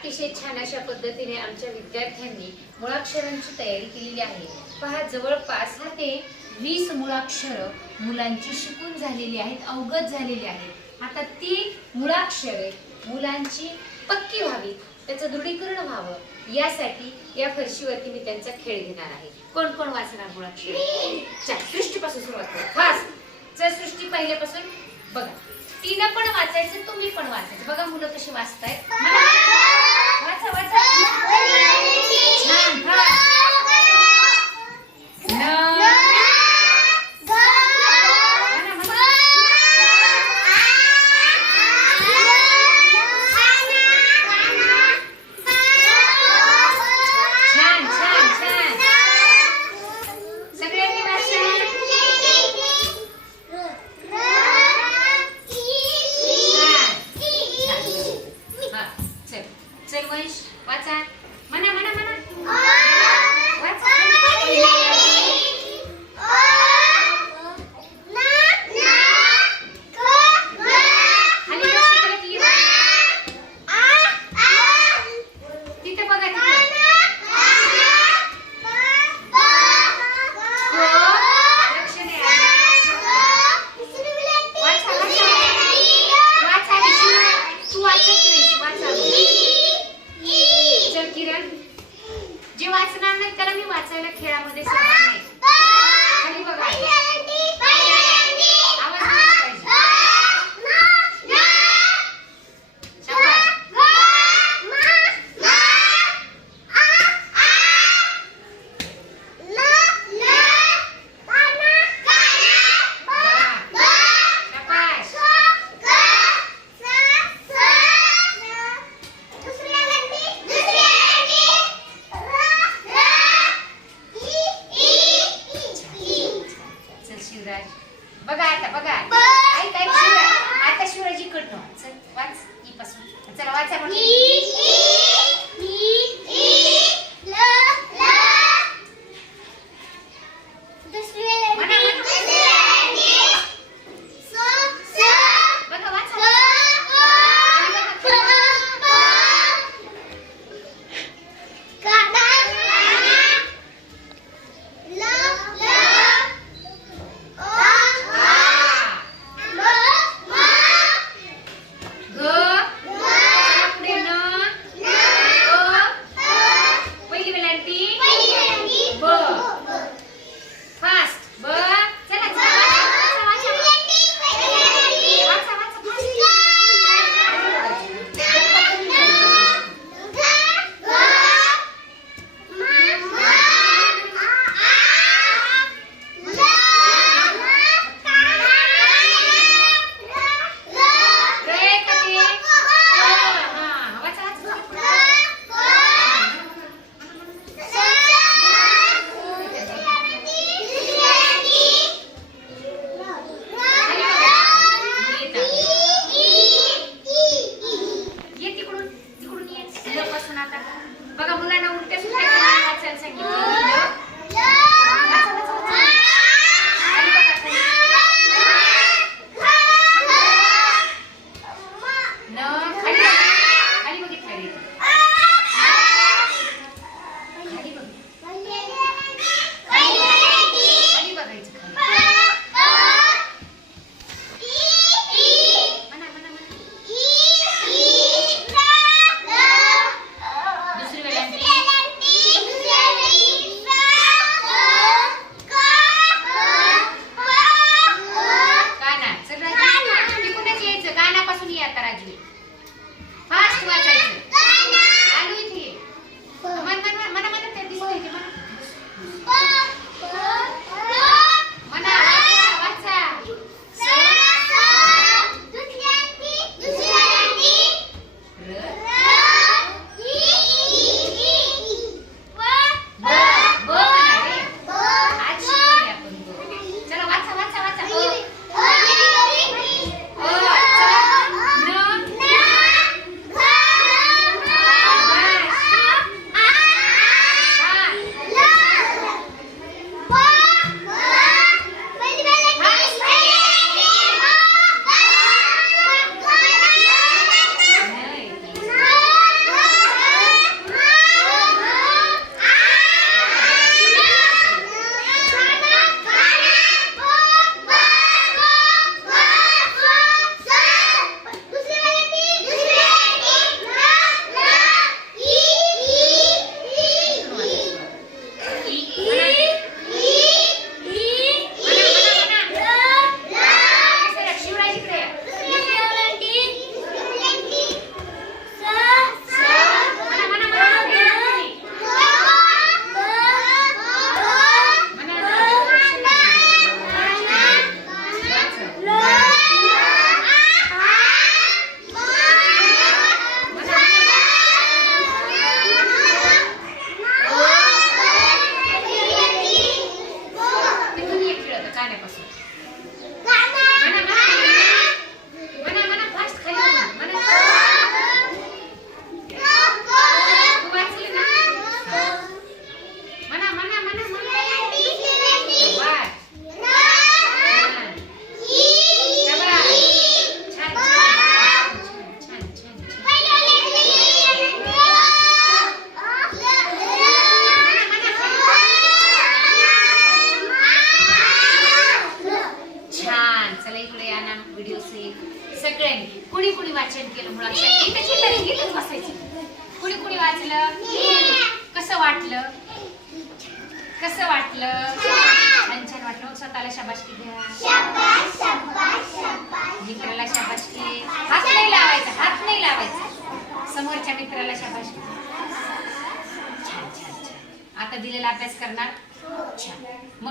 अतिशय छान अशा पद्धतीने आमच्या विद्यार्थ्यांनी मुळाक्षरांची तयारी केलेली आहे. पहा जवळपास हा ते वीस मुळाक्षर मुलांची शिकून झालेली आहेत अवगत झालेली आहेत. आता ती मुळाक्षरे मुलांची पक्की व्हावी त्याचं दृढीकरण व्हावं यासाठी या फरशीवरती मी त्यांचा खेळ घेणार आहे. कोण कोण वाचणार मुळाक्षर? सृष्टीपासून सुरुवात करू. फास्ट चल सृष्टी पहिल्यापासून बघा. तिनं पण वाचायचं तुम्ही पण वाचायचं. बघा मुलं कशी वाचतायत. मला मी वाचायला बघा आता बघा. ऐक ऐक शिवराज आता शिवराजी कडनं चल वाच ई पासून चला वाचा म्हणून म्हणा सगळ्यांनी. कुणी कुणी वाचन केलं मुळाक्षर इथंच इथंच कुणी कुणी वाचलं? कसं वाटलं? कसं वाटलं? छान छान वाटलं. हो, स्वतःला शाबाशकी द्या. मित्राला शाबाशकी हात नाही लावायचा हात नाही लावायचा. समोरच्या मित्राला शाबाशकी छान छान छान. आता दिलेला अभ्यास करणार? छान. मग